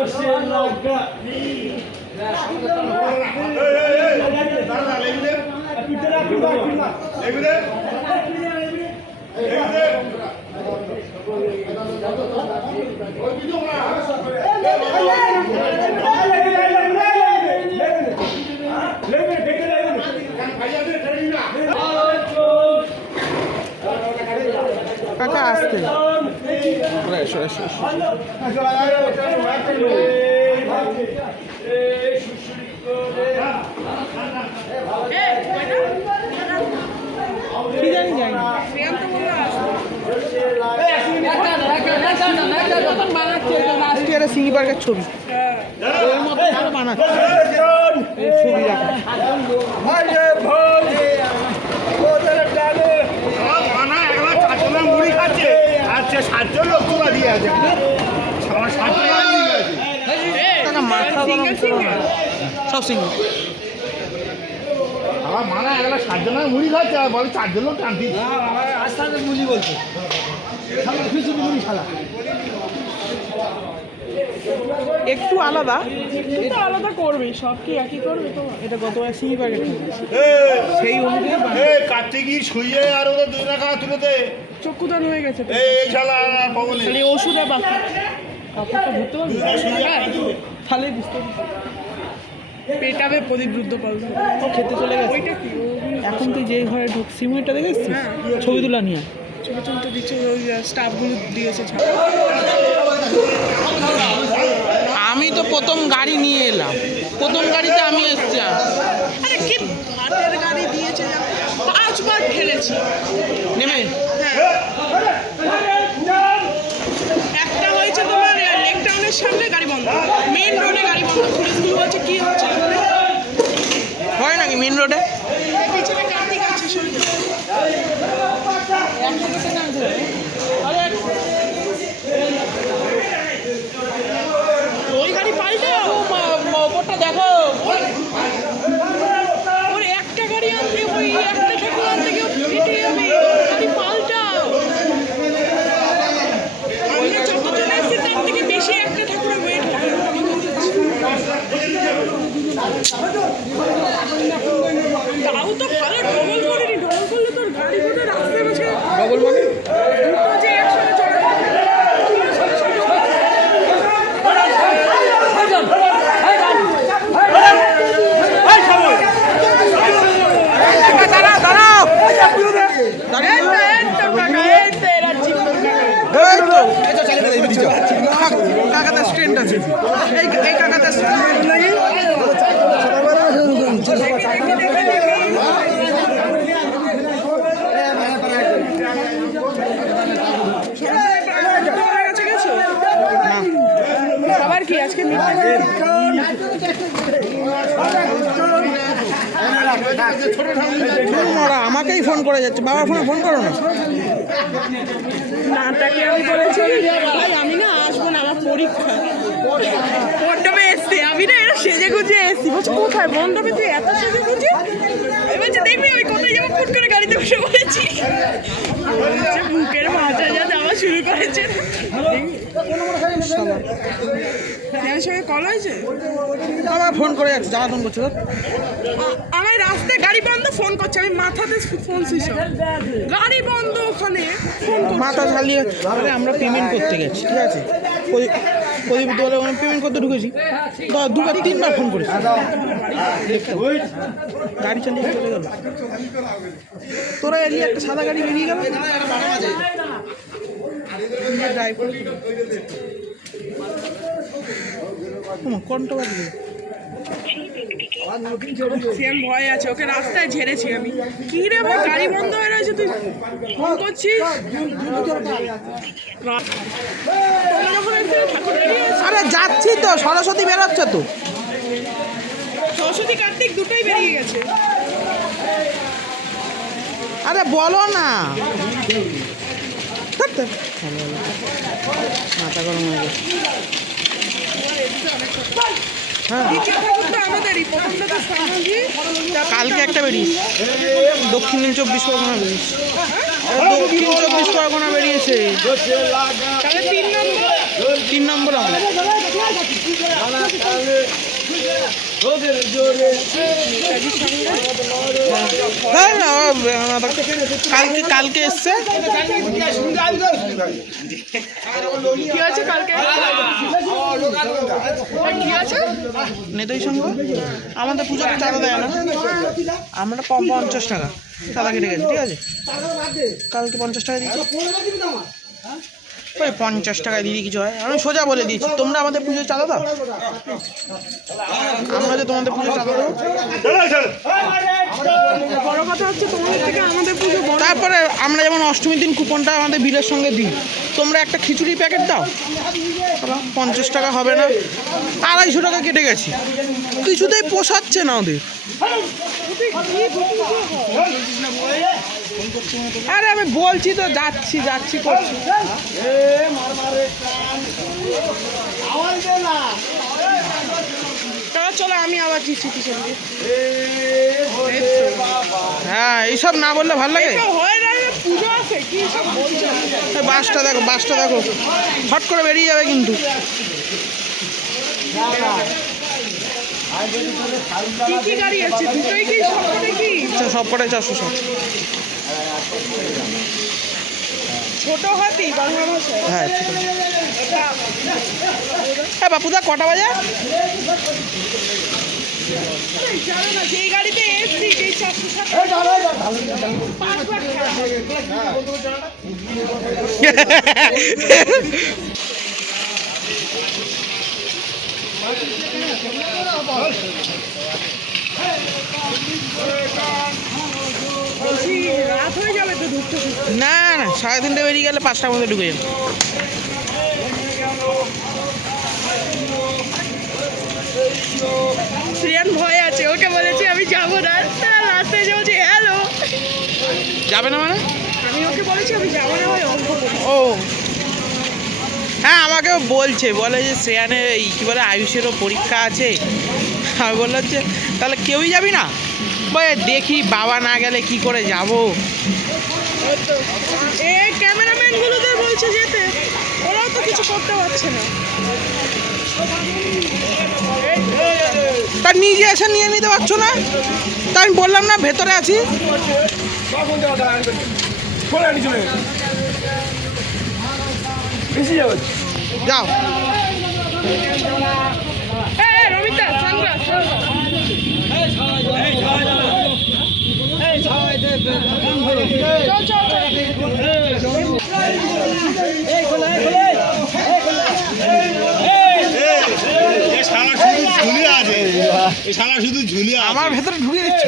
কাকা এসো। কি জানি একটা সিঙ্গি পার্কের ছবি। ওর মতো বানাচ্ছে। ছবি রাখা মানা একলা চারজনের মুড়ি খাচ্ছে আর সে সাতজন লোক তোলা দিয়ে আছে। আমার সাতজন। সব সিঙ্গি আমার মানা সাতজনের মুড়ি খাচ্ছে আর বলে চারজন লোক টানতি একটু আলাদা। এটা আলাদা করবে সব কি একই করবে তোমার? এটা পার্কের সেই অনুযায়ী। এই শুয়ে আর ওদের দুই টাকা তুলে দে চক্ষুদান হয়ে গেছে খালি ওষুধ আর বাকি। কাপড়টা ধরতে পারবি তাহলে বুঝতে পারবি। পেটাবে প্রদীপ রুদ্র পাল খেতে চলে গেছে। ওইটা কি? এখন তুই যেই ঘরে ঢুক সিমুইটা দেখেছিস? হ্যাঁ। ছবি তোলা নিয়ে। ছবি তুলতে দিচ্ছে ওই স্টাফগুলো দিয়েছে আমি তো প্রথম গাড়ি নিয়ে এলাম। প্রথম গাড়িতে আমি এসছি আরে। কি ভাতের গাড়ি দিয়েছে পাঁচবার ঠেলেছি নেমে হ্যাঁ একটা হয়েছে তোমার লেক টাউনের সামনে গাড়ি বন্ধ মেইন রোডে গাড়ি বন্ধ পুলিশগুলো বলছে কি হচ্ছে হয় নাকি মেন রোডে পিছনে কার্তিক আছে ওই গাড়ি পাল্টাও ওপরটা দেখো ওর একটা গাড়ি আনতে ওই একটা ঠাকুর আনতে গিয়ে ফেটে যাবে গাড়ি পাল্টাও আমরা যত চলে এসেছি তার থেকে বেশি একটা ঠাকুরের ওয়েট হবে তাও তো ভালো ডবল করিনি ডবল করলে তোর গাড়ি বোধহয় রাস্তায় বসে ডবল মানে দুটো যে একসাথে চলে দাঁড়াও দাঁড়াও এই তো, এই তো কাকা, এই তো এরা জীবন কাকা। এই তো কাকাতে স্ট্যান্ড আছে এই এই কাকাতে স্ট্যান্ড নাকি তোমার কাছে গেছো? আবার কি আজকে meeting? মরা আমাকেই ফোন করে যাচ্ছে বাবার ফোনে ফোন করো না। তাকে আমি বলেছি। ভাই আমি না আসব না আমার পরীক্ষা। মণ্ডপে এসছি আমি না এরা সেজে গুজে এসছি। বলছে কোথায় মণ্ডপে তুই এত সেজে গুজে? দেখবি আমি কোথায় যাব? ফুট করে গাড়িতে বসে পড়েছি। বলছে বুকের মাথা যা দেওয়া শুরু করেছে। সঙ্গে কল হয়েছে? বাবা ফোন করে যাচ্ছে যাওয়া ফোন করছে তো আ- আমার রাস্তায় গাড়ি বন্ধ ফোন করছি। আমি মাথাতে ফোন সুইচ গাড়ি বন্ধ ওখানে ফোন মাথা ঝালিয়ে আরে আমরা পেমেন্ট করতে গেছি। ঠিক আছে? প্রদীপ প্রদীপ দোলে আমরা পেমেন্ট করতে ঢুকেছি। দুবার, তিনবার ফোন করেছি। গাড়ি চালিয়ে চলে গেল। তোরা এলি একটা সাদা গাড়ি বেরিয়ে গেল? ড্রাইভার কন্ট সেম ভয় আছে ওকে রাস্তায় ঝেড়েছি আমি। কি রে ভাই গাড়ি বন্ধ হয়ে রয়েছে তুই ফোন করছিস? আরে যাচ্ছি তো সরস্বতী বেরোচ্ছে তো। সরস্বতী কার্তিক দুটোই বেরিয়ে গেছে। আরে বলো না। মাথা গরম হয়ে গেছে হ্যাঁ। কালকে একটা বেরিয়েছে। দক্ষিণ চব্বিশ পরগনা বেরিয়েছে। দক্ষিণ চব্বিশ পরগনা বেরিয়েছে। তিন নম্বর। আমরা হ্যাঁ, কালকে কালকে এসছে। কি আছে কালকে? কি আছে? নেতই সঙ্গ? আমাদের পুজোতে চাঁদা দেয় না। আমরা প- পঞ্চাশ টাকা চাঁদা কেটে গেছে ঠিক আছে? কালকে পঞ্চাশ টাকা দিচ্ছি। ওই পঞ্চাশ টাকা দিদি কিছু হয়। আমি সোজা বলে দিয়েছি, তোমরা আমাদের পুজোয় চাঁদা দাও। আমরা যে তোমাদের পুজোয় চাঁদা চলো চলো হচ্ছে আমাদের পুজো তারপরে আমরা যেমন অষ্টমীর দিন কুপনটা আমাদের বিলের সঙ্গে দিই, তোমরা একটা খিচুড়ি প্যাকেট দাও। পঞ্চাশ টাকা হবে না, আড়াইশো টাকা কেটে গেছি। কিছুতেই পোষাচ্ছে না ওদের। আরে আমি বলছি তো যাচ্ছি যাচ্ছি করছি। চলো আমি আবার চিঠি পিছন হ্যাঁ এইসব না বললে ভালো লাগে? বাসটা দেখো বাসটা দেখো। হট করে বেরিয়ে যাবে কিন্তু। কি কি গাড়ি আছে? দুটোই কি সবকটাই কি আচ্ছা, সব কটাই চারশো সব ছোট হাতি বাংলা ভাষায়? হ্যাঁ হ্যাঁ বাপুদা কটা বাজে? যেই গাড়িতে এসছি চারশো হয়ে না সাড়ে তিনটে বেরিয়ে গেলে পাঁচটার মধ্যে ঢুকে যাবে। শ্রিয়ান ভয় আছে ওকে বলেছি আমি যাব না। তারা রাস্তায় যে হ্যালো। যাবে না মানে? আমি ওকে বলেছি আমি যাব না ভাই অঙ্ক ও। হ্যাঁ আমাকেও বলছে বলে যে শ্রেয়ানের এই কী বলে আয়ুষেরও পরীক্ষা আছে। আমি বললাম যে তাহলে কেউই যাবি না? দেখি বাবা না গেলে কি করে যাব? ক্যামেরাম্যানগুলোদের বলছে যেতে ওরাও তো কিছু করতে পারছে না। তার নিজে এসে নিয়ে নিতে পারছ না? তা আমি বললাম না ভেতরে আছি। যাও। এই রমিতা সানগ্লাস চল চল এ শালা শুধু ঝুলে আমার ভেতরে ঢুকিয়ে দিচ্ছে